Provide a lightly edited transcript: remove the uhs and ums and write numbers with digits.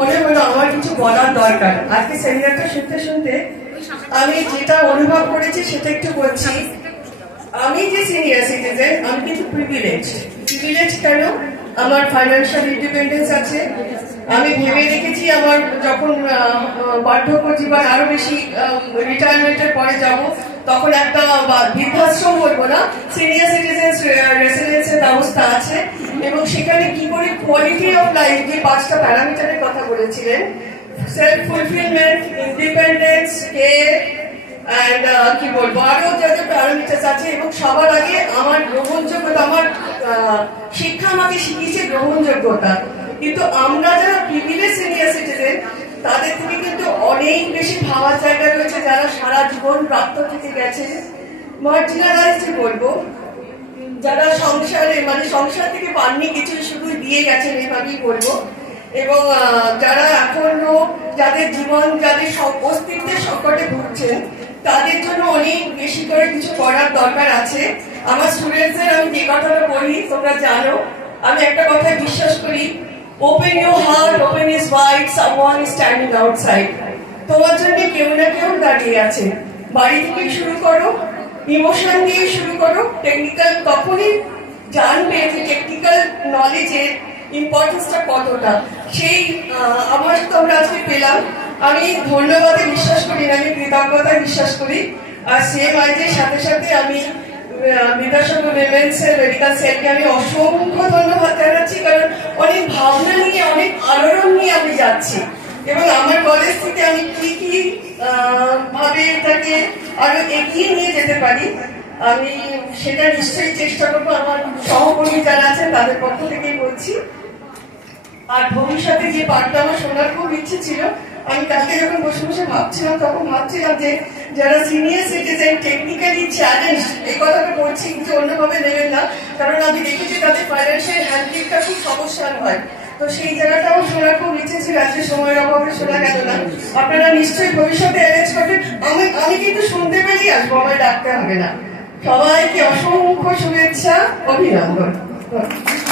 মনে হলো আমার কিছু বলার দরকার। আজকে সেমিনারটা শুনতে শুনতে আমি যেটা অনুভব করেছি সেটা একটু বলছি। আমি যে সিনিয়র সিটিজেন, আমি কিন্তু প্রিভিলেজ কেন? আমার ফাইন্যান্সিয়াল ইন্ডিপেন্ডেন্স আছে। আমি ভেবে রেখেছি আমার যখন বার্ধক্য জীবন আরো বেশি রিটায়ারমেন্টের পরে যাব, তখন একটা বৃদ্ধাশ্রম বলবো না, সিনিয়র সিটিজেন রেসিডেন্সের ব্যবস্থা আছে। এবং সেখানে কি করে কোয়ালিটি অফ লাইফ, যে 5টা প্যারামিটারের কথা বলেছিলেন, self fulfilment, independence, care and কি বলবো আরো যা যা প্যারামিটার্স আছে। এবং সবার আগে আমার গ্রহণযোগ্যতা, আমার শিক্ষা আমাকে শিখিয়েছে গ্রহণযোগ্যতা। কিন্তু আমরা যারা প্রিভিলেজ সিনিয়র সিটিজেন, তাদের থেকে কিন্তু অনেক বেশি ভাবার জায়গা রয়েছে, যারা সারা জীবন প্রাপ্ত থেকে গেছে। মার্জিনালাইজড বলবো, যারা সংসারে সংসার থেকে পাননি কিছু, শুধু দিয়ে গেছেন এভাবেই বলবো। এবং যারা এখনো যাদের জীবন, যাদের অস্তিত্বের সংকটে ভুগছেন, তাদের জন্য অনেক বেশি করে কিছু করার দরকার আছে। আমার স্টুডেন্টসদের আমি যে কথাটা বলি তোমরা জানো, আমি একটা কথায় বিশ্বাস করি, open your heart, open is wide, someone is standing outside. তোমার জন্য কেউ না কেউ দাঁড়িয়ে আছে। বাড়ি থেকে শুরু করো, ইমোশন দিয়ে শুরু করো। টেকনিক্যাল তখনই জানবে যে টেকনিক্যাল নলেজের ইম্পর্টেন্সটা কতটা। সেই আমার তোমরা আজকে পেলাম। আমি ধন্যবাদে বিশ্বাস করি না, আমি কৃতজ্ঞতায় বিশ্বাস করি। আর CMIJ-র সাথে সাথে আমি বিদ্যাসাগর উইমেন্স মেডিকেল সেলকে আমি অসংখ্য ধন্যবাদ জানাচ্ছি, কারণ অনেক ভাবনা নিয়ে, অনেক আলোড়ন নিয়ে আমি যাচ্ছি। এবং আমার কলেজ থেকে আমি কি কি ভাবে এটাকে আরো এগিয়ে নিয়ে যেতে পারি, আমি সেটা নিশ্চয়ই চেষ্টা করবো। আমার সহকর্মী যারা আছেন তাদের পক্ষ থেকেই বলছি। আর ভবিষ্যতে যে পাঠটা আমার শোনার খুব ইচ্ছে ছিল, আমি কালকে যখন বসে বসে ভাবছিলাম, তখন ভাবছিলাম যে যারা সিনিয়র সিটিজেন টেকনিক্যালি চ্যালেঞ্জ, এই কথাটা বলছি কিছু অন্যভাবে নেবেন না, কারণ আমি দেখেছি তাদের ফাইন্যান্সিয়াল হ্যান্ডলিংটা খুব সমস্যার হয়। তো সেই জায়গাটাও শোনার খুব ইচ্ছে ছিল, আজকে সময়ের অভাবে শোনা গেল না। আপনারা নিশ্চয়ই ভবিষ্যতে অ্যারেঞ্জ করবেন। আমি কিন্তু শুনতে পেলেই আসবো, আমায় ডাকতে হবে না। সবাইকে অসংখ্য শুভেচ্ছা, অভিনন্দন।